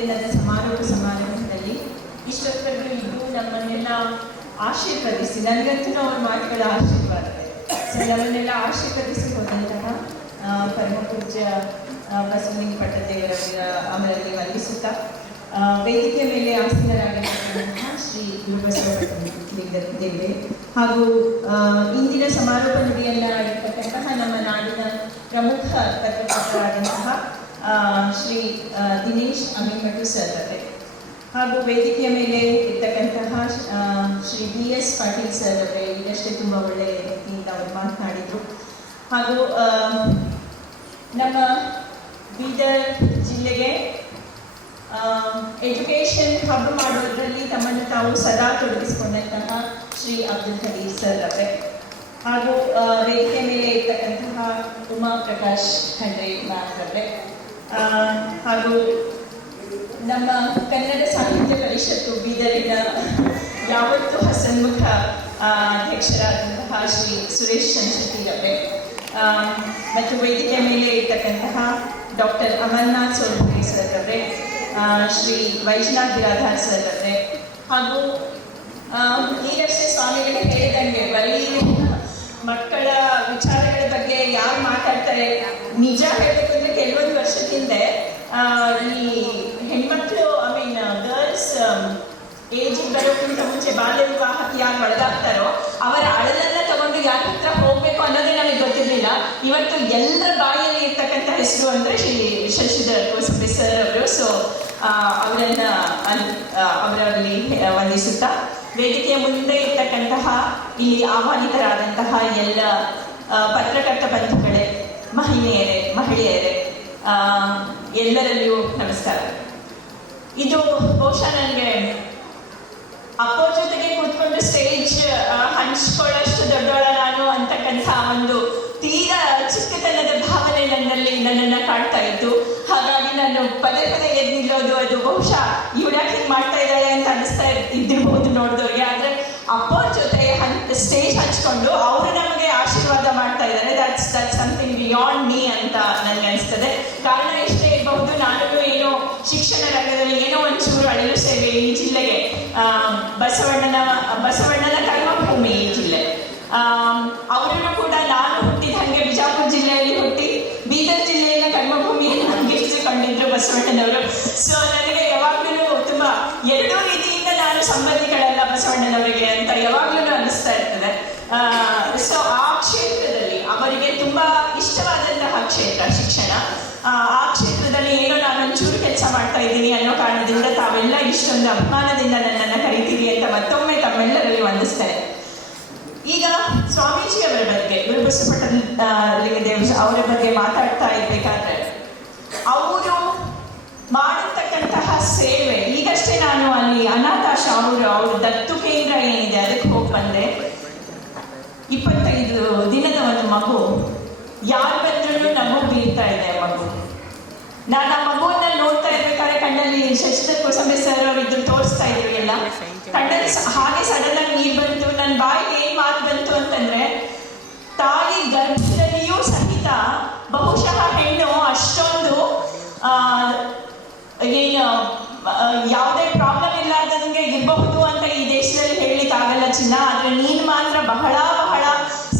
ದಿನದ ಸಮಾರಂಭದಲ್ಲಿ ಇಷ್ಟೊತ್ತರೆಗೂ ಇದ್ದು ನಮ್ಮನ್ನೆಲ್ಲ ಆಶೀರ್ವದಿಸಿ, ನನಗಂತೂ ಅವ್ರ ಮಾತುಗಳ ಆಶೀರ್ವಾದ. ಸೊ ನಮ್ಮನ್ನೆಲ್ಲ ಆಶೀರ್ವದಿಸಿ ಹೋದಂತಹ ಪರಮ ಪೂಜ್ಯ ಬಸವಲಿಂಗ ಪಟ್ಟದೇವರ ಅಮರಲ್ಲಿ ವಂದಿಸುತ್ತಾ, ವೇದಿಕೆಯ ಮೇಲೆ ಆಸೀನರಾಗಿರುವಂತಹ ಶ್ರೀ ಗುರುಬಸವಲಿಂಗ ದೇವರೇ ಹಾಗೂ ಇಂದಿನ ಸಮಾರೋಪ ನುಡಿಯನ್ನ ಇರ್ತಕ್ಕಂತಹ ನಮ್ಮ ನಾಡಿನ ಪ್ರಮುಖ ತತ್ವಪರರಾದಂತಹ ಶ್ರೀ ದಿನೇಶ್ ಅಮೀನ್ಮಠು ಸರ್ ಅವರೇ, ಹಾಗೂ ವೇದಿಕೆಯ ಮೇಲೆ ಇರ್ತಕ್ಕಂತಹ ಶ್ರೀ BS ಪಾಟೀಲ್ ಸರ್ ಅವರೇ, ಈಗಷ್ಟೇ ತುಂಬ ಒಳ್ಳೆಯ ರೀತಿಯಿಂದ ಅವರು ಮಾತನಾಡಿದರು. ಹಾಗೂ ನಮ್ಮ ಬೀದರ್ ಜಿಲ್ಲೆಗೆ ಎಜುಕೇಷನ್ ಹಬ್ ಮಾಡೋದರಲ್ಲಿ ತಮ್ಮನ್ನು ತಾವು ಸದಾ ತೊಡಗಿಸಿಕೊಂಡಂತಹ ಶ್ರೀ ಅಬ್ದುಲ್ ಖದೀರ್ ಸರ್ ಅವರೇ, ಹಾಗೂ ವೇದಿಕೆ ಮೇಲೆ ಇರ್ತಕ್ಕಂತಹ ಉಮಾ ಪ್ರಕಾಶ್ ಖಂಡ್ರೆ ಮ್ಯಾಮ್ ಅವರೇ, ಹಾಗೂ ನಮ್ಮ ಕನ್ನಡ ಸಾಹಿತ್ಯ ಪರಿಷತ್ತು ಬೀದರಿನ ಯಾವತ್ತೂ ಹಸನ್ಮುಖ ಅಧ್ಯಕ್ಷರಾದಂತಹ ಶ್ರೀ ಸುರೇಶ್ ಚಂದ್ರಶೆಟ್ಟಿ ಅವರೇ, ಮತ್ತು ವೇದಿಕೆ ಮೇಲೆ ಇರ್ತಕ್ಕಂತಹ ಡಾಕ್ಟರ್ ಅಮರ್ನಾಥ್ ಸೋಲ್ಪುರಿ ಸರ್ ಅವರೇ, ಶ್ರೀ ವೈಷ್ಣವ್ ಬಿರಾದಾರ್ ಸರ್ ಅವರೇ, ಹಾಗೂ ಈಗಷ್ಟೇ ಸ್ವಾಮಿಗಳು ಹೇಳಿದಂಗೆ ಬರೀ ಮಕ್ಕಳ ವಿಚಾರಗಳ ಬಗ್ಗೆ ಯಾರು ಮಾತಾಡ್ತಾರೆ, ನಿಜ ಹೇಳಬೇಕು ಅಂದರೆ ಕೆಲವೊಂದು ವರ್ಷದ ಹಿಂದೆ ಈ ಹೆಣ್ಮಕ್ಳು ಗರ್ಲ್ಸ್ ಏಜಿಗೆ ಬರೋಕ್ಕಿಂತ ಮುಂಚೆ ಬಾಲ್ಯ ವಿವಾಹಕ್ಕೆ ಯಾರು ಒಳಗಾಗ್ತಾರೋ ಅವರ ಅಳಲನ್ನ ತಗೊಂಡು ಯಾರ ಹತ್ರ ಹೋಗ್ಬೇಕು ಅನ್ನೋದೇ ನಮಗೆ ಗೊತ್ತಿರಲಿಲ್ಲ. ಇವತ್ತು ಎಲ್ಲರ ಬಾಯಲ್ಲಿ ಇರ್ತಕ್ಕಂಥ ಹೆಸರು ಅಂದರೆ ಶ್ರೀ ಶಶಿಧರ್ ಕೋಸಂಬಿ ಸರ್ ಅವರು. ಸೊ ಅವರಲ್ಲಿ ವಂದಿಸುತ್ತಾ, ವೇದಿಕೆಯ ಮುಂದೆ ಇರ್ತಕ್ಕಂತಹ ಇಲ್ಲಿ ಆಹ್ವಾನಿತರಾದಂತಹ ಎಲ್ಲ ಪತ್ರಕರ್ತ ಬಂಧುಗಳೇ, ಮಹಿಳೆಯರೇ ಎಲ್ಲರಲ್ಲಿಯೂ ನಮಸ್ಕಾರ. ಇದು ಬಹುಶಃ ನನಗೆ ಅಪ್ಪೋ ಜೊತೆಗೆ ಕೂತ್ಕೊಂಡು ಸ್ಟೇಜ್ ಹಂಚ್ಕೊಳ್ಳೋಷ್ಟು ದೊಡ್ಡವಳ ನಾನು ಅಂತಕ್ಕಂಥ ಒಂದು ತೀರಾ ಚಿಕ್ಕತನದ ಭಾವನೆ ನನ್ನನ್ನು ಕಾಡ್ತಾ ಇತ್ತು. ಹಾಗಾಗಿ ನಾನು ಪದೇ ಎದ್ದು ನಿಲ್ಲೋದು ಅದು ಬಹುಶಃ ಇವಳು ಯಾಕೆ ಹಿಂಗೆ ಮಾಡ್ತಾ ಇದ್ದಾಳೆ ಅಂತ ಅನಿಸ್ತಾ ಇದ್ದಿರ್ಬೋದು ನೋಡಿದವ್ರಿಗೆ. ಆದರೆ ಅಪ್ಪೋರ ಜೊತೆ ಸ್ಟೇಜ್ ಹಂಚ್ಕೊಂಡು ಅವರು ನಮಗೆ ಆಶೀರ್ವಾದ ಮಾಡ್ತಾ ಇದ್ದಾರೆ. ದಟ್ಸ್ ಸಮಥಿಂಗ್ ಬಿಯಾಂಡ್ ಮೀ ಅಂತ ನನಗೆ ಅನಿಸ್ತದೆ. ಕಾರಣ ಇಷ್ಟೇ ಇರಬಹುದು, ನಾನು ಏನೋ ಶಿಕ್ಷಣ ರಂಗದಲ್ಲಿ ಏನೋ ಒಂಚೂರು ಅಳಿಲು ಸೇವೆ ಈ ಜಿಲ್ಲೆಗೆ, ಬಸವಣ್ಣನ ಕರ್ಮಭೂಮಿ ಈ ಜಿಲ್ಲೆ. ಅವರನ್ನು ಕೂಡ ನಾನು ಹುಟ್ಟಿದ ಹಾಗೆ ಬಿಜಾಪುರ ಜಿಲ್ಲೆಯಲ್ಲಿ ಹುಟ್ಟಿ ಬೀದರ್ ಜಿಲ್ಲೆಯ ಕರ್ಮಭೂಮಿಯನ್ನು ಹಂಗಿರಿಸಿಕೊಂಡಿದ್ರು ಬಸವಣ್ಣನವರು. ಸೊ ನನಗೆ ಯಾವಾಗಲೂ ತುಂಬ ಎರಡೂ ರೀತಿಯಿಂದ ನಾನು ಸಂಬಂಧಿಗಳಲ್ಲ ಬಸವಣ್ಣನವರಿಗೆ ಅಂತ ಯಾವಾಗಲೂ ಅನ್ನಿಸ್ತಾ ಇರ್ತದೆ. ಸೊ ಆ ಕ್ಷೇತ್ರದಲ್ಲಿ ಅವರಿಗೆ ತುಂಬ ಇಷ್ಟವಾದಂತಹ ಕ್ಷೇತ್ರ ಶಿಕ್ಷಣ. ಆ ಕ್ಷೇತ್ರದಲ್ಲಿ ಏನೋ ನಾನೊಂಚೂರು ಕೆಲಸ ಮಾಡ್ತಾ ಇದ್ದೀನಿ ಅನ್ನೋ ಕಾರಣದಿಂದ ತಾವೆಲ್ಲ ಇಷ್ಟೊಂದು ಅಭಿಮಾನದಿಂದ ನನ್ನನ್ನು ಕರಿತೀರಿ ಅಂತ ಮತ್ತೊಮ್ಮೆ ತಮ್ಮೆಲ್ಲರಲ್ಲಿ ವಂದಿಸ್ತೇನೆ. ಈಗ ಸ್ವಾಮೀಜಿ ಅವರ ಬಗ್ಗೆ, ಗುರುಬಸವಲಿಂಗದೇವ ಅವರ ಬಗ್ಗೆ ಮಾತಾಡ್ತಾ ಇರ್ಬೇಕಾದ್ರೆ ಅವರು ಮಾಡಿರ್ತಕ್ಕಂತಹ ಸೇವೆ, ಈಗಷ್ಟೇ ನಾನು ಅಲ್ಲಿ ಅನಾಥಾಶ ಅವ್ರ ದತ್ತು ಕೇಂದ್ರ ಏನಿದೆ ಅದಕ್ಕೆ ಹೋಗಿ ಬಂದೆ. 25 ದಿನದ ಒಂದು ಮಗು, ಯಾರು ಬಂದ್ರೂ ನಮಗೂ ಬೀರ್ತಾ ಇದೆ ಮಗು. ನಾನು ಆ ಮಗುವನ್ನ ನೋಡ್ತಾ ಇರ್ಬೇಕಾದ್ರೆ ಕಣ್ಣಲ್ಲಿ ಶಶಿಧರ್ ಕೋಸಂಬಿ ಸರ್ ಅವರು ಇದ್ರು ತೋರಿಸ್ತಾ ಇದ್ರು ಎಲ್ಲ, ಕಣ್ಣಲ್ಲಿ ಹಾಗೆ ಸಡನ್ ಆಗಿ ನೀರು ಬಂತು. ನನ್ನ ಬಾಯಿಗೆ ಏನ್ ಮಾತು ಬಂತು ಅಂತಂದ್ರೆ, ತಾಯಿ ಗರ್ಭದಲ್ಲಿಯೂ ಸಹಿತ ಬಹುಶಃ ಹೆಣ್ಣು ಅಷ್ಟೊಂದು ಏನು ಯಾವುದೇ ಪ್ರಾಬ್ಲಮ್ ಇಲ್ಲದಂಗೆ ಇರಬಹುದು ಅಂತ ಈ ದೇಶದಲ್ಲಿ ಹೇಳಲಿಕ್ಕೆ ಆಗಲ್ಲ ಚಿನ್ನ. ಆದ್ರೆ ನೀನು ಮಾತ್ರ ಬಹಳ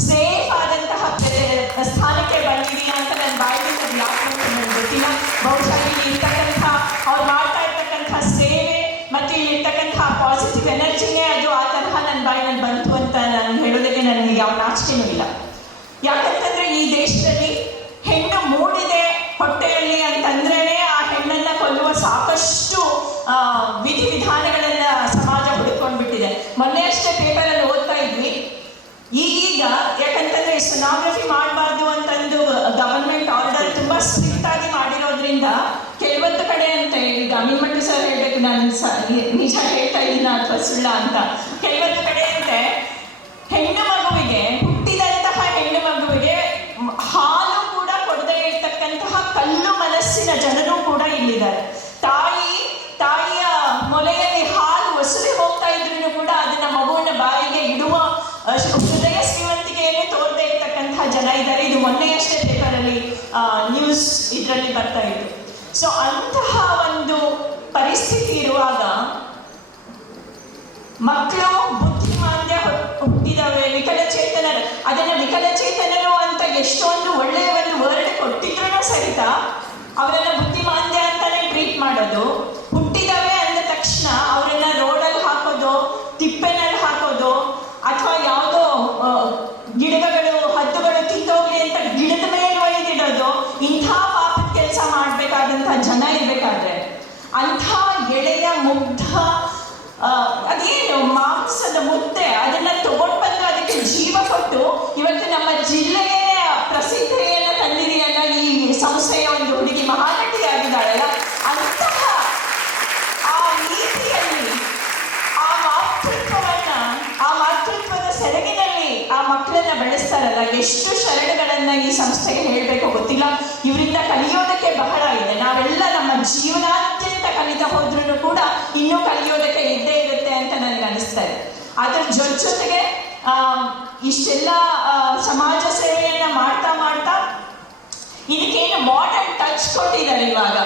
ಸೇಫ್ ಆದಂತಹ ಸ್ಥಾನಕ್ಕೆ ಬಂದಿದೀಯ ಅಂತ ನನ್ನ ಬಾಯಿಗೆ ನನಗೆ ಗೊತ್ತಿಲ್ಲ. ಬಹುಶಃ ಇಲ್ಲಿ ಇರ್ತಕ್ಕಂಥ ಅವ್ರು ಮಾಡ್ತಾ ಇರ್ತಕ್ಕಂಥ ಸೇವೆ ಮತ್ತು ಇಲ್ಲಿ ಇರ್ತಕ್ಕಂಥ ಪಾಸಿಟಿವ್ ಎನರ್ಜಿನೇ ಅದು ಆ ತರಹ ನನ್ನ ಬಾಯಿನಲ್ಲಿ ಬಂತು ಅಂತ ನಾನು ಹೇಳೋದಕ್ಕೆ ನನಗೆ ಯಾವ ನಾಚಿಕೆನೂ ಇಲ್ಲ. ಯಾಕಂತಂದ್ರೆ ಈ ದೇಶದಲ್ಲಿ ಹೆಣ್ಣು ಮೂಡಿದೆ ಹೊಟ್ಟೆಯಲ್ಲಿ ಅಂತಂದ್ರೇನೆ ಆ ಹೆಣ್ಣನ್ನ ಕೊಲ್ಲುವ ಸಾಕಷ್ಟು ವಿಧಿವಿಧಾನಗಳನ್ನ ಸಮಾಜ ಹುಡುಕೊಂಡ್ಬಿಟ್ಟಿದೆ. ಮೊನ್ನೆ ಅಷ್ಟೇ ಪೇಪರಲ್ಲಿ ಓದ್ತಾ ಇದ್ವಿ, ಈಗ ಯಾಕಂತಂದ್ರೆ ಸೊನೋಗ್ರಫಿ ಮಾಡಬಾರ್ದು ಅಂತಂದು ಗವರ್ಮೆಂಟ್ ಆರ್ಡರ್ ತುಂಬಾ ಸ್ಟ್ರಿಕ್ಟ್ ಆಗಿ ಮಾಡಿರೋದ್ರಿಂದ ಕೆಲವೊಂದು ಕಡೆ ಅಂತ ಈಗ ಅಮೀನ್ಮಠು ಸರ್ ಹೇಳ್ಬೇಕು, ನಾನು ನಿಜ ಹೇಳ್ತಾ ಇದ್ದೀನ ಅಥವಾ ಸುಳ್ಳ ಅಂತ, ಕೆಲವೊಂದು ಕಡೆ ಅಂತೆ ಹೆಣ್ಣು ಮಗುವಿಗೆ, ಹುಟ್ಟಿದಂತಹ ಹೆಣ್ಣು ಮಗುವಿಗೆ ಹಾಲು ಕೂಡ ಕೊಡದೇ ಇರ್ತಕ್ಕಂತಹ ಕಲ್ಲು ಮನಸ್ಸಿನ ಜನರು ಕೂಡ ಇಲ್ಲಿದ್ದಾರೆ. ತಾಯಿಯ ಮೊಲೆಯಲ್ಲಿ ಹಾಲು ಒಸರಿ ಹೋಗ್ತಾ ಇದ್ರು ಕೂಡ ಅದನ್ನ ಮಗುವಿನ ಬಾಯಿಗೆ ಇಡುವ ಹೃದಯ ಶ್ರೀಮಂತಿಕೆಯನ್ನೇ ತೋರದೇ ಇರ್ತಕ್ಕಂತಹ ಜನ ಇದ್ದಾರೆ. ಇದು ಮೊನ್ನೆಯಷ್ಟೇ ಪೇಪರಲ್ಲಿ ನ್ಯೂಸ್ ಇದರಲ್ಲಿ ಬರ್ತಾ ಇತ್ತು. ಸೊ ಅಂತಹ ಒಂದು ಪರಿಸ್ಥಿತಿ ಇರುವಾಗ ಮಕ್ಕಳು ಬುದ್ಧಿಮಾಂದ್ಯ ಹುಟ್ಟಿದವೆ, ವಿಕಲಚೇತನರು, ಅದನ್ನ ವಿಕಲಚೇತನರು ಅಂತ ಎಷ್ಟೊಂದು ಒಳ್ಳೆಯ ಒಂದು ವರ್ಡ್ ಕೊಟ್ಟಿದ್ರು ಸಹಿತ ಅವರನ್ನ ಬುದ್ಧಿಮಾಂದ್ಯ ಅಂತಾನೆ ಟ್ರೀಟ್ ಮಾಡೋದು. ಹುಟ್ಟಿದವೆ ಅಂದ ತಕ್ಷಣ ಅವರನ್ನ ರೋಡಲ್ಲಿ ಹಾಕೋದು, ತಿಪ್ಪೆನಲ್ಲಿ ಹಾಕೋದು, ಅಥವಾ ಯಾವುದೋ ಗಿಡಗಳು ಹದ್ದುಗಳು ತಿಂದೋಗ್ಲಿ ಅಂತ ಗಿಡದ ಮೇಲೆ ಒಯ್ದಿಡೋದು, ಇಂಥ ಪಾಪದ ಕೆಲಸ ಮಾಡ್ಬೇಕಾದಂತಹ ಜನ ಇರ್ಬೇಕಾದ್ರೆ ಅಂಥ ಎಳೆಯ ಮುಗ್ಧ ಅದೇನು ಮಾಂಸದ ಮುದ್ದೆ ಅದನ್ನ ತಗೊಂಡು ಬಂದು ಅದಕ್ಕೆ ಜೀವ ಕೊಟ್ಟು ಇವತ್ತು ನಮ್ಮ ಜಿಲ್ಲೆಗೆ ಪ್ರಸಿದ್ಧಿಯನ್ನ ತಂದಿದೆಯಲ್ಲ ಈ ಸಂಸ್ಥೆಯ ಒಂದು ಹುಡುಗಿ ಮಹಾನಟಿಯಾಗಿದ್ದಾಳಲ್ಲ, ಅಂತಹ ಆ ರೀತಿಯಲ್ಲಿ ಆ ಮಾತೃತ್ವದ ಸೆರಗಿನಲ್ಲಿ ಆ ಮಕ್ಕಳನ್ನ ಬೆಳೆಸ್ತಾರಲ್ಲ, ಎಷ್ಟು ಶರಣಗಳನ್ನ ಈ ಸಂಸ್ಥೆಗೆ ಹೇಳಬೇಕು ಗೊತ್ತಿಲ್ಲ. ಇವರಿಂದ ಕಲಿಯೋದಕ್ಕೆ ಬಹಳ ಇದೆ. ನಾವೆಲ್ಲ ನಮ್ಮ ಜೀವನಾದ್ಯಂತ ಕಲಿತಾ ಹೋದ್ರೂ ಕೂಡ ಇನ್ನೂ ಕಲಿಯೋದಕ್ಕೆ ಇದ್ದೇ ಇರುತ್ತೆ ಅಂತ ನನಗೆ ಅನಿಸ್ತಾ ಇದೆ. ಅದ್ರ ಜೊತೆಗೆ ಇಷ್ಟೆಲ್ಲ ಸಮಾಜ ಸೇವೆಯನ್ನ ಮಾಡ್ತಾ ಮಾಡ್ತಾ ಇದಕ್ಕೇನು ಮಾಡರ್ನ್ ಟಚ್ ಕೊಟ್ಟಿದ್ದಾರೆ ಇವಾಗ.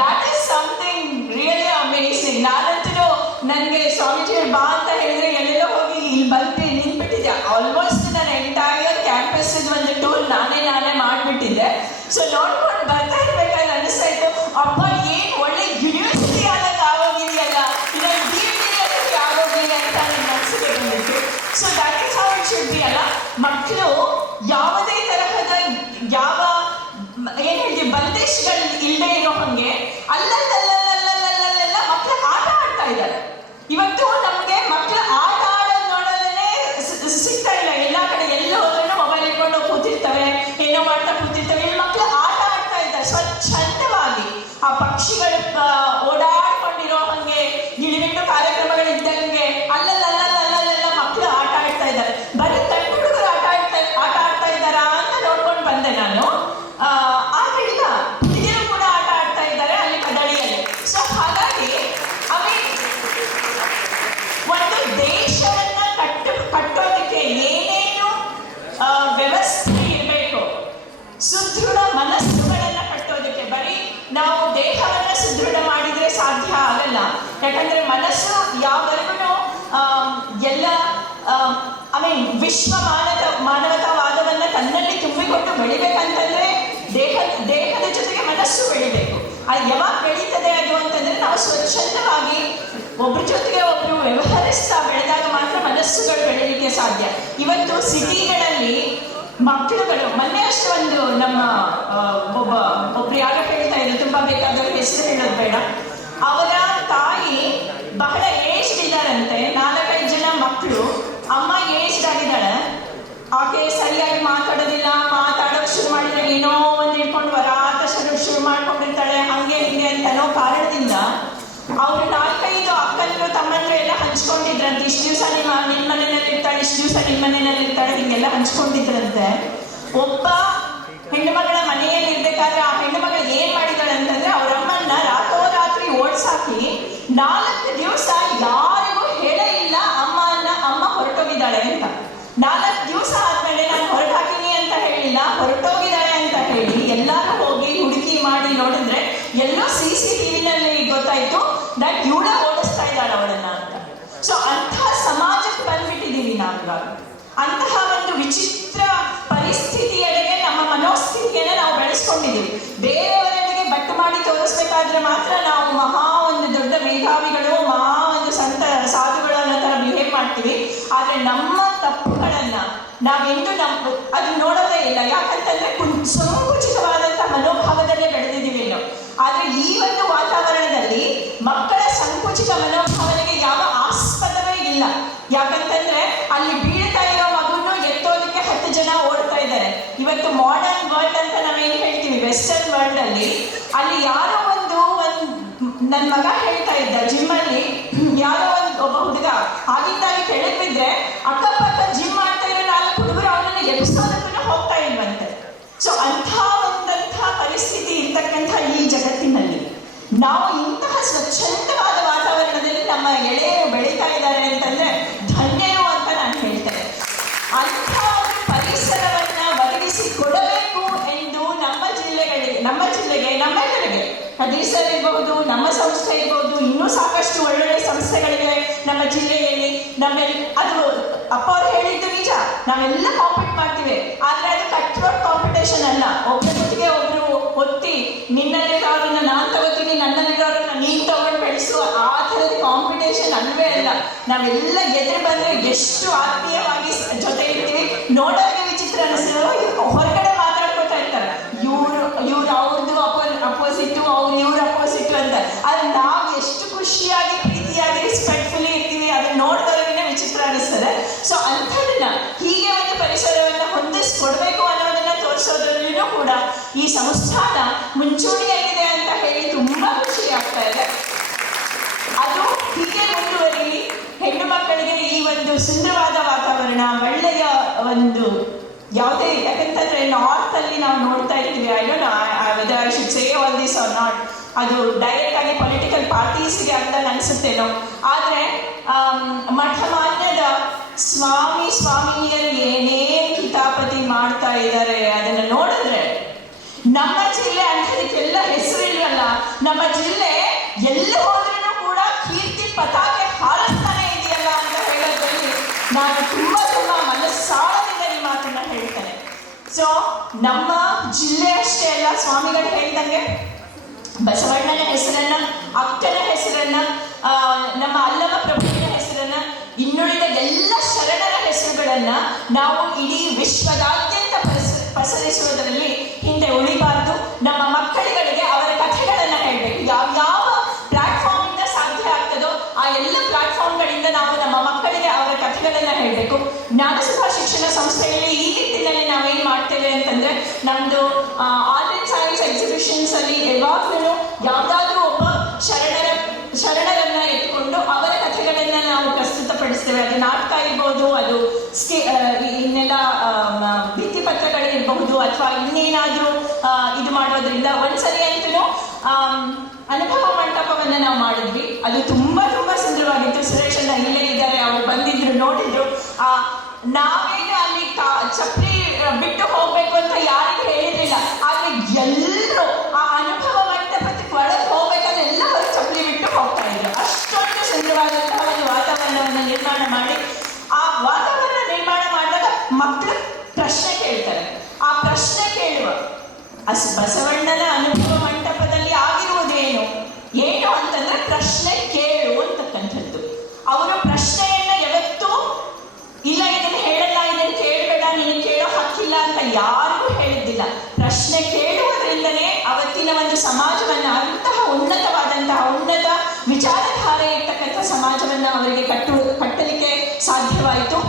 That is something really amazing. ನಾನಂತೂ ನನಗೆ ಸ್ವಾಮೀಜಿಯವ್ರು ಬಾ ಅಂತ ಹೇಳಿದ್ರೆ ಎಲ್ಲೆಲ್ಲೋ ಹೋಗಿ ಇಲ್ಲಿ ಬಂದು ನಿಂತ್ಬಿಟ್ಟಿದ್ದೆ. ಆಲ್ಮೋಸ್ಟ್ ನನ್ನ ಎಂಟೈರ್ ಕ್ಯಾಂಪಸ್ ಒಂದು ಟೂರ್ ನಾನೇ ಮಾಡಿಬಿಟ್ಟಿದ್ದೆ. ಸೊ ನೋಡ್ಕೊಂಡು ಬರ್ತಾ ಇರ್ಬೇಕಾದ್ರೆ ಅನಿಸ್ತಾಯಿತ್ತು, ಅಪ್ಪ ಏನು ಒಳ್ಳೆ ಯೂನಿವರ್ಸಿಟಿ ಆದಾಗ ಆಗೋಗಿದೆಯಲ್ಲ, ಇದನ್ನು ಡಿ ಆಗೋಗಿದೆ ಅಂತ ನನ್ನ ಮನಸ್ಸಿಗೆ ಬಂದಿತ್ತು. So that is how it should be ಅಲ್ಲ. ಮಕ್ಕಳು ಯಾವುದೇ ತರಹದ ಯಾವ ಏನ್ ಹೇಳ್ತೀವಿ ಬಂದೇಶ್ಗಳು ಇಲ್ಲದೆ ಇರೋ ಹಂಗೆ ಅಲ್ಲಲ್ಲ ಮಕ್ಕಳು ಆಟ ಆಡ್ತಾ ಇದ್ದಾರೆ. ಇವತ್ತು ನಮಗೆ ಮಕ್ಕಳು ಆಟ ಆಡೋದು ನೋಡೋದನ್ನೇ ಸಿಗ್ತಾ ಇಲ್ಲ. ಎಲ್ಲ ಕಡೆ ಎಲ್ಲ ಹೋದ್ರೂ ಮೊಬೈಲ್ ಇಟ್ಕೊಂಡು ಕೂತಿರ್ತವೆ, ಏನೋ ಮಾಡ್ತಾ ಕೂತಿರ್ತವೆ. ಇಲ್ಲಿ ಮಕ್ಕಳು ಆಟ ಆಡ್ತಾ ಇದ್ದಾರೆ ಸ್ವಚ್ಛಂದವಾಗಿ. ಆ ಪಕ್ಷಿಗಳು ಓಡಾಡ್ಕೊಂಡಿರೋ ಹಂಗೆ, ಗಿಳಿಬಿಟ್ಟು ಕಾರ್ಯಕ್ರಮಗಳು ಇದ್ದಂಗೆ ಅಲ್ಲಲ್ಲ ಮಕ್ಕಳು ಆಟ ಆಡ್ತಾ ಇದ್ದಾರೆ. ಬರೀ ಗಂಡು ಹುಡುಗರು ಆಟ ಆಡ್ತಾ ಇದ್ದಾರಾ ಅಂತ ನೋಡ್ಕೊಂಡು ಬಂದೆ ನಾನು. ಆದ್ರೆ ಇಲ್ಲ, ಹುಡುಗಿಯರು ಕೂಡ ಆಟ ಆಡ್ತಾ ಇದ್ದಾರೆ ಅಲ್ಲಿ ಕದಳಿಯಲ್ಲಿ. ಸೊ ಹಾಗಾಗಿ ಒಂದು ದೇಶವನ್ನ ಕಟ್ಟೋದಕ್ಕೆ ಏನೇನು ವ್ಯವಸ್ಥೆ ಇರಬೇಕು, ಸುದೃಢ ಮನಸ್ಸುಗಳನ್ನ ಕಟ್ಟೋದಕ್ಕೆ ಬರೀ ನಾವು ದೇಹವನ್ನ ಸುದೃಢ ಮಾಡಿದ್ರೆ ಸಾಧ್ಯ ಆಗಲ್ಲ. ಯಾಕಂದ್ರೆ ಮನಸ್ಸು ಯಾವರೆಗೂ ಎಲ್ಲ ವಿಶ್ವ ಮಾನವತಾವಾದವನ್ನ ತನ್ನಲ್ಲಿ ತುಂಬಿಕೊಂಡು ಬೆಳಿಬೇಕಂತಂದ್ರೆ ದೇಹದ ಜೊತೆಗೆ ಮನಸ್ಸು ಬೆಳಿಬೇಕು. ಅದು ಯಾವಾಗ ಬೆಳೀತದೆ ಅದು ಅಂತಂದ್ರೆ ನಾವು ಸ್ವಚ್ಛಂದವಾಗಿ ಒಬ್ರ ಜೊತೆಗೆ ಒಬ್ರು ವ್ಯವಹರಿಸ್ತಾ ಬೆಳೆದಾಗ ಮಾತ್ರ ಮನಸ್ಸುಗಳು ಬೆಳೀಲಿಕ್ಕೆ ಸಾಧ್ಯ. ಇವತ್ತು ಸಿಟಿಗಳಲ್ಲಿ ಮಕ್ಕಳುಗಳು ಮೊನ್ನೆ ಅಷ್ಟು ಒಂದು ನಮ್ಮ ಒಬ್ರು ಯಾರು ಹೇಳ್ತಾ ಇದ್ರು, ತುಂಬಾ ಬೇಕಾದವ್ರ ಹೆಸರು ಹೇಳೋದು ಬೇಡ, ಅವರ ತಾಯಿ ಬಹಳ ಏಜ್ಡ್ ಇದ್ದಾರಂತೆ. 4-5 ಜನ ಮಕ್ಕಳು. ಅಮ್ಮ ಏಜ್ಡ್ ಆಗಿದ್ದಾಳೆ, ಆಕೆ ಸರಿಯಾಗಿ ಮಾತಾಡೋದಿಲ್ಲ. ಮಾತಾಡೋಕೆ ಶುರು ಮಾಡಿದ್ರೆ ಏನೋ ಒಂದು ಇಟ್ಕೊಂಡು ವರಾತ ಶುರು ಮಾಡ್ಕೊಂಡಿರ್ತಾಳೆ. ಹಂಗೆ ಹಿಂಗೆ ಅಂತನೋ ಕಾರಣದಿಂದ ಅವ್ರು 4-5 ಅಕ್ಕಂದ್ರು ತಮ್ಮಂದ್ರು ಎಲ್ಲ ಹಂಚ್ಕೊಂಡಿದ್ರಂತೆ. ಇಷ್ಟು ದಿವಸ ನಿಮ್ಮ ಮನೆಯಲ್ಲಿ ಇರ್ತಾಳೆ, ಇಷ್ಟು ದಿವಸ ನಿಮ್ಮ ಮನೆಯಲ್ಲಿ ಇರ್ತಾಳೆ, ಹಿಂಗೆಲ್ಲ ಹಂಚ್ಕೊಂಡಿದ್ರಂತೆ. ಒಬ್ಬ ಹೆಣ್ಣು ಮಗಳ ಮನೆಯಲ್ಲಿ ಇರ್ಬೇಕಾದ್ರೆ ಆ ಹೆಣ್ಣು ಮಗಳು ಏನ್ ಮಾಡಿದಾಳೆ ಅಂತಂದ್ರೆ ಅವರಮ್ಮನ್ನ ರಾತ್ರೋರಾತ್ರಿ ಓಡ್ಸಾಕಿ 4 ದಿವಸ ಯಾರಿಗೂ ಹೇಳೇ ಇಲ್ಲ ಅಮ್ಮ ಹೊರಟೋಗಿದ್ದಾಳೆ ಅಂತ. 4 ದಿವಸ ಆದ್ಮೇಲೆ ನಾನು ಹೊರಟಾಕಿನಿ ಅಂತ ಹೇಳಿಲ್ಲ, ಹೊರಟೋಗಿದ್ದಾಳೆ ಅಂತ ಹೇಳಿ ಎಲ್ಲರೂ ಹೋಗಿ ಹುಡುಕಿ ಮಾಡಿ ನೋಡಿದ್ರೆ ಎಲ್ಲೋ CCTVನಲ್ಲಿ ಗೊತ್ತಾಯ್ತು ದಟ್ ಇವಳ ಓಡಿಸ್ತಾ ಇದ್ದಾಳೆ ಅವಳನ್ನ ಅಂತ. ಸೊ ಅಂತಹ ಸಮಾಜಕ್ಕೆ ಬಂದ್ಬಿಟ್ಟಿದ್ದೀವಿ ನಾವಿವಾಗ. ಅಂತಹ ಒಂದು ವಿಚಿತ್ರ ಪರಿಸ್ಥಿತಿಯೆಡೆಗೆ ನಮ್ಮ ಮನೋಸ್ಥಿತಿಯನ್ನು ನಾವು ಬೆಳೆಸ್ಕೊಂಡಿದ್ದೀವಿ. ಬೇರೆಯವರಿಗೆ ಬಟ್ಟು ಮಾಡಿ ತೋರಿಸ್ಬೇಕಾದ್ರೆ ಮಾತ್ರ ನಾವು ಮಹಾ ಒಂದು ದೊಡ್ಡ ಮೇಧಾವಿಗಳು, ಮಹಾ ಒಂದು ಸಂತ ಸಾಧುಗಳ ತರ ಬಿಹೇವ್ ಮಾಡ್ತೀವಿ. ಆದ್ರೆ ನಮ್ಮ ತಪ್ಪುಗಳನ್ನ ನಾವೆಂದು ಅದು ನೋಡೋದೇ ಇಲ್ಲ. ಯಾಕಂತಂದ್ರೆ ಸಂಕುಚಿತವಾದಂತಹ ಮನೋಭಾವದಲ್ಲೇ ಬೆಳೆದಿದ್ದೀವಿ ನಾವು. ಆದ್ರೆ ಈ ಒಂದು ವಾತಾವರಣದಲ್ಲಿ ಮಕ್ಕಳ ಸಂಕುಚಿತ ಮನೋಭಾವನೆಗೆ ಯಾವ ಆಸ್ಪದವೇ ಇಲ್ಲ. ಯಾಕಂತಂದ್ರೆ ಅಲ್ಲಿ ಬೀಳ್ತಾ ಇರೋ ಮಗುನು ಎತ್ತೋದಕ್ಕೆ 10 ಜನ ಓಡ್ತಾ ಇದ್ದಾರೆ. ಇವತ್ತು ಮಾಡರ್ನ್ ವರ್ಲ್ಡ್ ಅಂತ ನಾವೇನು ಹೇಳ್ತೀವಿ, ವೆಸ್ಟರ್ನ್ ವರ್ಲ್ಡ್ ಅಲ್ಲಿ ಯಾರೋ ನನ್ನ ಮಗ ಹೇಳ್ತಾ ಇದ್ದ, ಜಿಮ್ಮಲ್ಲಿ ಯಾರೋ ಒಬ್ಬ ಹುಡುಗ ಆಗಿದ್ದಾಗಿ ಕೆಳಗೆ ಬಿದ್ರೆ ಅಕ್ಕಪಕ್ಕ ಜಿಮ್ ಮಾಡ್ತಾ ಇರೋ 4 ಹುಡುಗರು ಅವನನ್ನ ಎಬ್ಸೋದಕ್ಕೂ ಹೋಗ್ತಾ ಇಲ್ವಂತೆ. ಸೊ ಒಂದಂತಹ ಪರಿಸ್ಥಿತಿ ಇರ್ತಕ್ಕಂಥ ಈ ಜಗತ್ತಿನಲ್ಲಿ ನಾವು ಇಂತಹ ಸ್ವಚ್ಛಂದವಾದ ವಾತಾವರಣದಲ್ಲಿ ನಮ್ಮ ಎಳೆಯರು ಬೆಳೀತಾ ಇದ್ದಾರೆ ಅಂತಂದ್ರೆ ಧನ್ಯರು ಅಂತ ನಾನು ಹೇಳ್ತೇನೆ. ಅಂಥ ಒಂದು ಪರಿಸರವನ್ನ ಒದಗಿಸಿ ಕೊಡಬೇಕು ಎಂದು ನಮ್ಮ ಜಿಲ್ಲೆಗೆ ನಮ್ಮೆಲ್ಲರಿಗೆ ಕದೀರ್ ಸರ್ ಇರಬಹುದು, ನಮ್ಮ ಸಂಸ್ಥೆ ಇರ್ಬೋದು, ಇನ್ನೂ ಸಾಕಷ್ಟು ಒಳ್ಳೊಳ್ಳೆ ಸಂಸ್ಥೆಗಳಿವೆ ನಮ್ಮ ಜಿಲ್ಲೆಯಲ್ಲಿ. ಅದು ಅಪ್ಪ ಅವ್ರು ಹೇಳಿದ್ದು ನಿಜ, ನಾವೆಲ್ಲ ಕಾಂಪೀಟ್ ಮಾಡ್ತೀವಿ, ಆದ್ರೆ ಅದು ಕಟ್ ರೋಡ್ ಕಾಂಪಿಟೇಷನ್ ಅಲ್ಲ. ಒಬ್ಬರ ಜೊತೆಗೆ ಒಬ್ರು ಒತ್ತಿ ನಿನ್ನಲ್ಲಿರೋರನ್ನ ನಾನ್ ತಗೋತೀನಿ, ನನ್ನಲ್ಲಿರೋರನ್ನ ನೀನ್ ತಗೊಂಡು ಬೆಳೆಸುವ ಆ ಥರದ ಕಾಂಪಿಟೇಷನ್ ಅಲ್ವೇ ಅಲ್ಲ. ನಾವೆಲ್ಲ ಎದುರು ಬಂದ್ರೆ ಎಷ್ಟು ಆತ್ಮೀಯವಾಗಿ ಜೊತೆ ಇರ್ತೀವಿ. ನೋಡೋಕೆ ವಿಚಿತ್ರ ಅನಿಸಿದ್ರು ಹೊರಗಡೆ ಮಾತಾಡ್ಕೊತಾ ಇರ್ತಾರೆ, ಇವ್ರು ಅವ್ರದ್ದು ಅಪೋಸಿಟ್, ಅವ್ರು ಇವ್ರ ಅಪೋಸಿಟ್ ಅಂತ. ಆದ್ರೆ ನಾವು ಎಷ್ಟು ಖುಷಿಯಾಗಿ ಪ್ರೀತಿಯಾಗಿ ರೆಸ್ಪೆಕ್ಟ್ಫುಲಿ ಇರ್ತೀವಿ, ಅದನ್ನ ನೋಡಿದವ್ರಿಗೆ ವಿಚಿತ್ರ ಅನಿಸ್ತದೆ. ಸೊ ಅಂಥದನ್ನ ಹೀಗೆ ಒಂದು ಪರಿಸರವನ್ನ ಹೊಂದಿಸ್ಕೊಡ್ಬೇಕು ಅನ್ನೋದನ್ನ ತೋರಿಸೋದ್ರಲ್ಲಿನೂ ಕೂಡ ಈ ಸಂಸ್ಥಾನ ಮುಂಚೂಣಿಯಲ್ಲಿದೆ ಅಂತ ಹೇಳಿ ತುಂಬಾ ಖುಷಿ ಆಗ್ತಾ ಇದೆ. ಅದು ಹೀಗೆ ಮುಂದುವರಿಲಿ. ಹೆಣ್ಣು ಮಕ್ಕಳಿಗೆ ಈ ಒಂದು ಸುಂದರವಾದ ವಾತಾವರಣ, ಒಳ್ಳೆಯ ಒಂದು ಯಾವುದೇ, ಯಾಕಂತಂದ್ರೆ ನಾರ್ತ್ ಅಲ್ಲಿ ನಾವು ನೋಡ್ತಾ ಇರ್ತೀವಿ, I don't know whether I should say all this are not, ಅದು ಡೈರೆಕ್ಟ್ ಆಗಿ ಪೊಲಿಟಿಕಲ್ ಪಾರ್ಟೀಸ್ಗೆ ಅಂತ ಅನ್ಸುತ್ತೇನೋ. ಆದ್ರೆ ಮಠಮಾನ್ಯದ ಸ್ವಾಮಿನಿಯರು ಏನೇನ್ ಕಿತಾಪತಿ ಮಾಡ್ತಾ ಇದ್ದಾರೆ ಅದನ್ನ ನೋಡಿದ್ರೆ ನಮ್ಮ ಜಿಲ್ಲೆ ಅಂಥದಕ್ಕೆಲ್ಲ ಹೆಸರಿಲ್ವಲ್ಲ. ನಮ್ಮ ಜಿಲ್ಲೆ ಎಲ್ಲ ಹೋದ್ರೂ ಕೂಡ ಕೀರ್ತಿ ಪತಾಕೆ ಹಾರಿಸ್ತಾನೆ ಇದೆಯಲ್ಲ ಅಂತ ಹೇಳೋದ್ರಲ್ಲಿ ನಾನು ತುಂಬಾ ಮನಸ್ಸಾಳದಿಂದ ಈ ಮಾತನ್ನ ಹೇಳ್ತೇನೆ. ಸೊ ನಮ್ಮ ಜಿಲ್ಲೆ ಅಷ್ಟೇ ಅಲ್ಲ, ಸ್ವಾಮಿಗಳು ಹೇಳಿದಂಗೆ ಬಸವಣ್ಣನ ಹೆಸರನ್ನ, ಅಕ್ಕನ ಹೆಸರನ್ನ, ನಮ್ಮ ಅಲ್ಲಮ ಪ್ರಭುವಿನ ಹೆಸರನ್ನ, ಇನ್ನುಳಿದ ಎಲ್ಲ ಶರಣರ ಹೆಸರುಗಳನ್ನ ನಾವು ಇಡೀ ವಿಶ್ವದಾದ್ಯಂತ ಪಸರಿಸುವುದರಲ್ಲಿ ಹಿಂದೆ ಉಳಿಬಾರದು. ನಮ್ಮ ಮಕ್ಕಳುಗಳಿಗೆ ಅವರ ಕಥೆಗಳನ್ನ ಹೇಳಬೇಕು. ಯಾವ ಪ್ಲಾಟ್ಫಾರ್ಮ್ ಇಂದ ಸಾಧ್ಯ ಆಗ್ತದೋ ಆ ಎಲ್ಲ ಪ್ಲಾಟ್ಫಾರ್ಮ್ಗಳಿಂದ ನಾವು ನಮ್ಮ ಮಕ್ಕಳಿಗೆ ಅವರ ಕಥೆಗಳನ್ನ ಹೇಳಬೇಕು. ಜ್ಞಾನಸುಧಾ ಶಿಕ್ಷಣ ಸಂಸ್ಥೆಯಲ್ಲಿ ಈ ನಿಟ್ಟಿನಲ್ಲಿ ನಾವೇನ್ ಮಾಡ್ತೇವೆ ಅಂತಂದ್ರೆ, ನಮ್ದು ಆರ್ಟ್ ಅಂಡ್ ಸೈನ್ಸ್ ಎಕ್ಸಿಬಿಷನ್ಸ್ ಅಲ್ಲಿ ಯಾವಾಗ್ಲೂ ಯಾವ್ದಾದ್ರೂ ಒಬ್ಬ ಶರಣರನ್ನ ಎತ್ಕೊಂಡು ಅವರ ಕಥೆಗಳನ್ನ ನಾವು ಪ್ರಸ್ತುತಪಡಿಸ್ತೇವೆ. ಅದು ನಾಟಕ ಇರ್ಬೋದು, ಅದು ಇನ್ನೆಲ್ಲ ಭಿತ್ತಿಪತ್ರಗಳಿರ್ಬಹುದು, ಅಥವಾ ಇನ್ನೇನಾದ್ರೂ ಇದು ಮಾಡೋದ್ರಿಂದ. ಒಂದ್ಸರಿ ಅಂತೂ ಅನುಭವ ಮಂಟಪವನ್ನ ನಾವು ಮಾಡಿದ್ವಿ. ಅದು ತುಂಬಾ ಸುಂದರವಾಗಿತ್ತು. ಸುರೇಶ್ ಅಣ್ಣ ಇಲ್ಲೇ ಇದ್ದಾರೆ, ಅವ್ರು ಬಂದಿದ್ರು, ನೋಡಿದ್ರು. ನಾವೇನು ಅಲ್ಲಿ ಚಪ್ಪಲಿ ಬಿಟ್ಟು ಹೋಗ್ಬೇಕು ಅಂತ ಯಾರಿಗೂ ಹೇಳಿರ್ಲಿಲ್ಲ. ಆದ್ರೆ ಎಲ್ಲರೂ ಆ ಅನುಭವ ಮಂಟಪಕ್ಕೆ ಒಳಗೆ ಹೋಗ್ಬೇಕಂದ್ರೆ ಎಲ್ಲ ಹೊರಗೆ ಚಪ್ಪಲಿ ಬಿಟ್ಟು ಹೋಗ್ತಾ ಇದ್ರು. ಅಷ್ಟೊಂದು ಸುಂದರವಾದಂತಹ ಒಂದು ವಾತಾವರಣವನ್ನು ನಿರ್ಮಾಣ ಮಾಡಿ, ಆ ವಾತಾವರಣ ನಿರ್ಮಾಣ ಮಾಡಿದಾಗ ಮಕ್ಕಳು ಪ್ರಶ್ನೆ ಕೇಳ್ತಾರೆ. ಆ ಪ್ರಶ್ನೆ ಕೇಳುವ ಬಸವಣ್ಣನ ಅನುಭವ ಮಂಟಪದಲ್ಲಿ ಆಗಿರುವುದೇನು ಅಂತಂದ್ರೆ ಪ್ರಶ್ನೆ ಕೇಳು ಅಂತಕ್ಕಂಥದ್ದು. ಅವರ ಪ್ರಶ್ನೆಯನ್ನ ಯಾವತ್ತೂ ಇಲ್ಲ ಇದನ್ನು ಹೇಳಲ್ಲ, ಇದನ್ನು ಕೇಳಬೇಡ, ನೀನು ಕೇಳೋ ಹಕ್ಕಿಲ್ಲ ಅಂತ ಯಾರಿಗೂ ಹೇಳಿದ್ದಿಲ್ಲ. ಪ್ರಶ್ನೆ ಕೇಳುವುದರಿಂದನೇ ಅವತ್ತಿನ ಒಂದು ಸಮಾಜವನ್ನ, ಅಂತಹ ಉನ್ನತವಾದಂತಹ ಉನ್ನತ ವಿಚಾರಧಾರೆ ಇರ್ತಕ್ಕಂಥ ಸಮಾಜವನ್ನ ಅವರಿಗೆ ಕಟ್ಟಲಿಕ್ಕೆ ಸಾಧ್ಯವಾಯಿತು.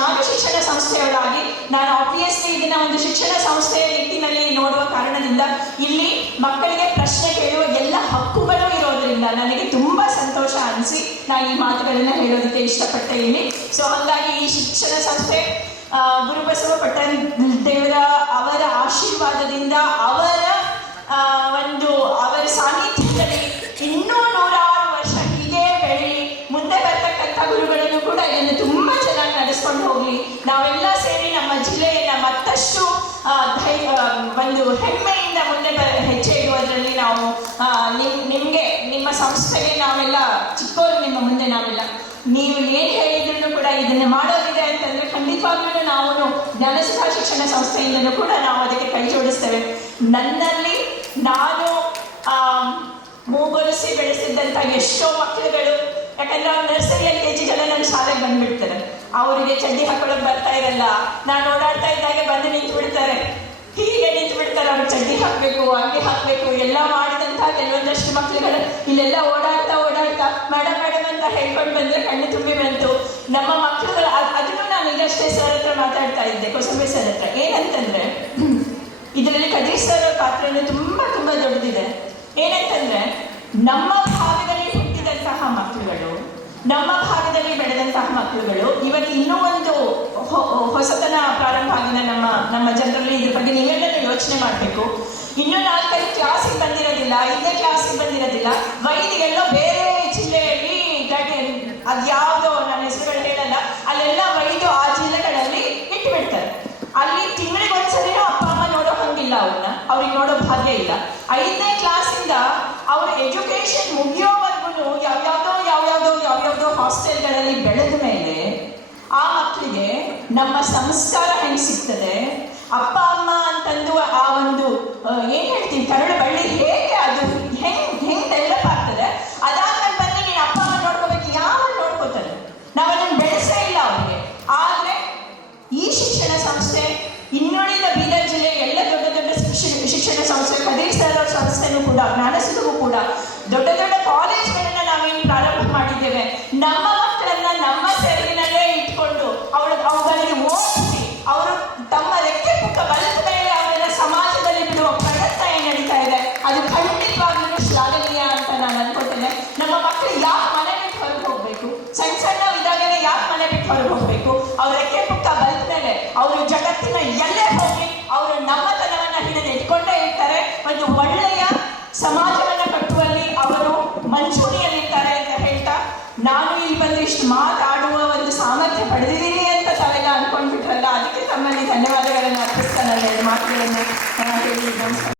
ನಾನು ಶಿಕ್ಷಣ ಸಂಸ್ಥೆಯವರಾಗಿ ನಾನು ಆಬ್ವಿಯಸ್ಲಿ ಇದನ್ನ ಒಂದು ಶಿಕ್ಷಣ ಸಂಸ್ಥೆಯ ನಿಟ್ಟಿನಲ್ಲಿ ನೋಡುವ ಕಾರಣದಿಂದ ಇಲ್ಲಿ ಮಕ್ಕಳಿಗೆ ಪ್ರಶ್ನೆ ಕೇಳುವ ಎಲ್ಲ ಹಕ್ಕುಗಳು ಇರೋದ್ರಿಂದ ನನಗೆ ತುಂಬಾ ಸಂತೋಷ ಅನಿಸಿ ನಾನು ಈ ಮಾತುಗಳನ್ನ ಹೇಳೋದಕ್ಕೆ ಇಷ್ಟಪಡ್ತಾ ಇದ್ದೀನಿ. ಸೊ ಹಾಗಾಗಿ ಈ ಶಿಕ್ಷಣ ಸಂಸ್ಥೆ ಗುರುಬಸವ ಪಟ್ಟದೇವರ ಅವರ ಆಶೀರ್ವಾದದಿಂದ, ಅವರ ಸಾನ್ನಿಧ್ಯದಲ್ಲಿ ಇನ್ನೂ 106 ವರ್ಷ ಹೀಗೆ ಬೆಳೆಯಲಿ. ಮುಂದೆ ಬರ್ತಕ್ಕಂಥ ಗುರುಗಳನ್ನು ಕೂಡ ಇದನ್ನು ತುಂಬಾ ಚೆನ್ನಾಗಿ ನಡೆಸ್ಕೊಂಡು ಹೋಗ್ಲಿ. ನಾವೆಲ್ಲ ಸೇರಿ ನಮ್ಮ ಜಿಲ್ಲೆಯನ್ನ ಮತ್ತಷ್ಟು ಒಂದು ಹೆಮ್ಮೆಯಿಂದ ಮುಂದೆ ಹೆಜ್ಜೆ ಇಡುವುದರಲ್ಲಿ ನಾವು ನಿಮ್ಗೆ, ನಿಮ್ಮ ಸಂಸ್ಥೆಗೆ ನಾವೆಲ್ಲ ಚಿಕ್ಕವರು, ನಿಮ್ಮ ಮುಂದೆ ನಾವೆಲ್ಲ ನೀವು ಏನ್ ಹೇಳಿದ್ರು ಕೂಡ ಇದನ್ನ ಮಾಡೋದಿದೆ ಅಂತಂದ್ರೆ ಖಂಡಿತವಾಗ್ಲೂ ನಾವು ಜ್ಞಾನಸುಧಾ ಶಿಕ್ಷಣ ಸಂಸ್ಥೆಯಿಂದಲೂ ಕೂಡ ನಾವು ಅದಕ್ಕೆ ಕೈ ಜೋಡಿಸ್ತೇವೆ. ನನ್ನಲ್ಲಿ ನಾನು ಮೂಗೊಲಿಸಿ ಬೆಳೆಸಿದ್ದಂತ ಎಷ್ಟೋ ಮಕ್ಕಳುಗಳು, ಯಾಕಂದ್ರೆ ಅವ್ರು ನರ್ಸರಿ LKG ನನ್ನ ಶಾಲೆಗೆ ಬಂದ್ಬಿಡ್ತಾರೆ, ಅವರಿಗೆ ಚಡ್ಡಿ ಹಾಕೊಳ್ಳೋಕೆ ಬರ್ತಾ ಇರಲ್ಲ. ನಾನು ಓಡಾಡ್ತಾ ಇದ್ದಾಗ ಬಂದು ನಿಂತು ಬಿಡ್ತಾರೆ, ಹೀಗೆ ನಿಂತು ಬಿಡ್ತಾರೆ. ಅವ್ರು ಚಡ್ಡಿ ಹಾಕ್ಬೇಕು, ಅಂಗಿ ಹಾಕ್ಬೇಕು ಎಲ್ಲ ಮಾಡಿದಂತ ಕೆಲವೊಂದಷ್ಟು ಮಕ್ಕಳುಗಳು ಇಲ್ಲೆಲ್ಲ ಓಡಾಡ್ತಾ ಮೇಡಮ್ ಅಂತ ಹೇಳ್ಕೊಂಡು ಬಂದ್ರೆ ಕಣ್ಣು ತುಂಬಿ ಬಂತು. ನಮ್ಮ ಮಕ್ಕಳುಗಳು ಅದನ್ನು ನಾನು ಈಗಷ್ಟೇ ಸರ್ ಹತ್ರ ಮಾತಾಡ್ತಾ ಇದ್ದೆ, ಕೋಸಂಬಿ ಸರ್ ಹತ್ರ. ಏನಂತಂದ್ರೆ ಇದರಲ್ಲಿ ಕದೀರ್ ಸರ್ ಅವ್ರ ಪಾತ್ರನೂ ತುಂಬಾ ದೊಡ್ಡದಿದೆ. ಏನಂತಂದ್ರೆ ನಮ್ಮ ಭಾಗದಲ್ಲಿ ಹುಟ್ಟಿದಂತಹ ಮಕ್ಕಳುಗಳು, ನಮ್ಮ ಭಾಗದಲ್ಲಿ ಬೆಳೆದಂತಹ ಮಕ್ಕಳುಗಳು ಇವತ್ತು ಇನ್ನೂ ಒಂದು ಹೊಸತನ ಪ್ರಾರಂಭ ಆಗಿದೆ ನಮ್ಮ ಜನರಲ್ಲಿ. ಇದ್ರ ಬಗ್ಗೆ ನೀವೆಲ್ಲರೂ ಯೋಚನೆ ಮಾಡಬೇಕು. ಇನ್ನೂ 4-5 ಕ್ಲಾಸಿಗೆ ಬಂದಿರೋದಿಲ್ಲ, 5ನೇ ಕ್ಲಾಸಿಗೆ ಬಂದಿರೋದಿಲ್ಲ. ವೈದಿಗೆಲ್ಲೋ ಬೇರೆ ಜಿಲ್ಲೆಯಲ್ಲಿ ಅದ್ಯಾವುದೋ ನನ್ನ ಹೆಸರುಗಳು ಹೇಳಲ್ಲ, ಅಲ್ಲೆಲ್ಲ ವೈದು ಆ ಜಿಲ್ಲೆಗಳಲ್ಲಿ ಇಟ್ಟು ಬಿಡ್ತಾರೆ. ಅಲ್ಲಿ ತಿಂಗಳಿಗೊಂದ್ಸರಿನೂ ಅಪ್ಪ ಅಮ್ಮ ನೋಡೋ ಹಂಗಿಲ್ಲ, ಅವ್ರಿಗೆ ನೋಡೋ ಭಾಗ್ಯ ಇಲ್ಲ. 5ನೇ ಕ್ಲಾಸಿಂದ ಅವ್ರ ಹಾಸ್ಟೆಲ್ಗಳಲ್ಲಿ ಬೆಳೆದ ಮೇಲೆ ಆ ಮಕ್ಕಳಿಗೆ ನಮ್ಮ ಸಂಸ್ಕಾರ ಹೆಂಗೆ ಸಿಗ್ತದೆ, ಅಪ್ಪ ಅಮ್ಮ ಅಂತಂದು ಆ ಒಂದು ಏನ್ ಹೇಳ್ತೀವಿ ಕರಳು ಬಳ್ಳಿ ಹೇಗೆ ಅದು ಹೆಂಗ್ ಡೆವಲಪ್ ಆಗ್ತದೆ. ಅದಾದ್ಮೇಲೆ ಬಂದು ನೀನು ಅಪ್ಪ ಅಮ್ಮ ನೋಡ್ಕೋಬೇಕು, ಯಾವ ನೋಡ್ಕೋತಾರೆ, ನಾವು ಅದನ್ನು ಬೆಳೆಸೇ ಇಲ್ಲ ಅವರಿಗೆ. ಆದ್ರೆ ಈ ಶಿಕ್ಷಣ ಸಂಸ್ಥೆ ಇನ್ನುಳಿದ ಬೀದರ್ ಜಿಲ್ಲೆ ಎಲ್ಲ ದೊಡ್ಡ ದೊಡ್ಡ ಶಿಕ್ಷಣ ಸಂಸ್ಥೆ, ಕದೀರ್ ಸರ್ ಅವ್ರ ಸಂಸ್ಥೆನೂ ಕೂಡ, ಜ್ಞಾನಸುಧವು ಕೂಡ ದೊಡ್ಡ ದೊಡ್ಡ ಕಾಲೇಜ್ಗಳನ್ನ ನಾವೇನು ಪ್ರಾರಂಭ ಮಾಡಿದ್ದೇವೆ. ನಮ್ಮ ಮಕ್ಕಳನ್ನ ನಮ್ಮ ಸೆರಗಿನಲ್ಲೇ ಇಟ್ಕೊಂಡು ಅವುಗಳಿಗೆ ಓದಿಸಿ ಅವರು ತಮ್ಮ ರೆಕ್ಕೆ ಪುಕ್ಕ ಬಲದ ಮೇಲೆ ಅವರೆಲ್ಲ ಸಮಾಜದಲ್ಲಿ ಬಿಡುವ ಪ್ರಯತ್ನ ಏನು ನಡೀತಾ ಇದೆ, ಅದು ಖಂಡಿತವಾಗ್ಲೂ ಶ್ಲಾಘನೀಯ ಅಂತ ನಾನು ಅನ್ಕೋತೇನೆ. ನಮ್ಮ ಮಕ್ಕಳು ಯಾಕೆ ಮನೆ ಬಿಟ್ಟು ಹೊರಗೆ ಹೋಗ್ಬೇಕು, ಸಣ್ಣ ಸಣ್ಣ ಇದ್ದಾಗಲೇ ಯಾಕೆ ಮನೆ ಬಿಟ್ಟು ಹೊರಗೆ ಹೋಗ್ಬೇಕು, ಅವ್ರ ರೆಕ್ಕೆ ಪುಕ್ಕ ಬಲದ ಮೇಲೆ ಅವರು ಜಗತ್ತಿನ ಎಲ್ಲೇ ಹೋಗಿ ಅವರು ನಮ್ಮತನವನ್ನ ಹಿಡಿದು ಇಟ್ಕೊಂಡೇ ಇರ್ತಾರೆ. ಒಂದು ಒಳ್ಳೆಯ ಸಮಾಜವನ್ನ ಕಟ್ಟುವಲ್ಲಿ ಅವರು ಮಂಚೂಣಿಯಲ್ಲಿರ್ತಾರೆ ಅಂತ ಹೇಳ್ತಾ, ನಾನು ಇಲ್ಲಿ ಬಂದು ಇಷ್ಟು ಮಾತಾಡುವ ಒಂದು ಸಾಮರ್ಥ್ಯ ಪಡೆದಿದ್ದೀನಿ ಅಂತ ತಾವೆಲ್ಲ ಅನ್ಕೊಂಡ್ಬಿಟ್ರಲ್ಲ, ಅದಕ್ಕೆ ತಮ್ಮಲ್ಲಿ ಧನ್ಯವಾದಗಳನ್ನು ಅರ್ಪಿಸ್ತಾ ನನ್ನ ಮಾತುಗಳನ್ನು ಹೇಳಿ ನಮಸ್ಕಾರ.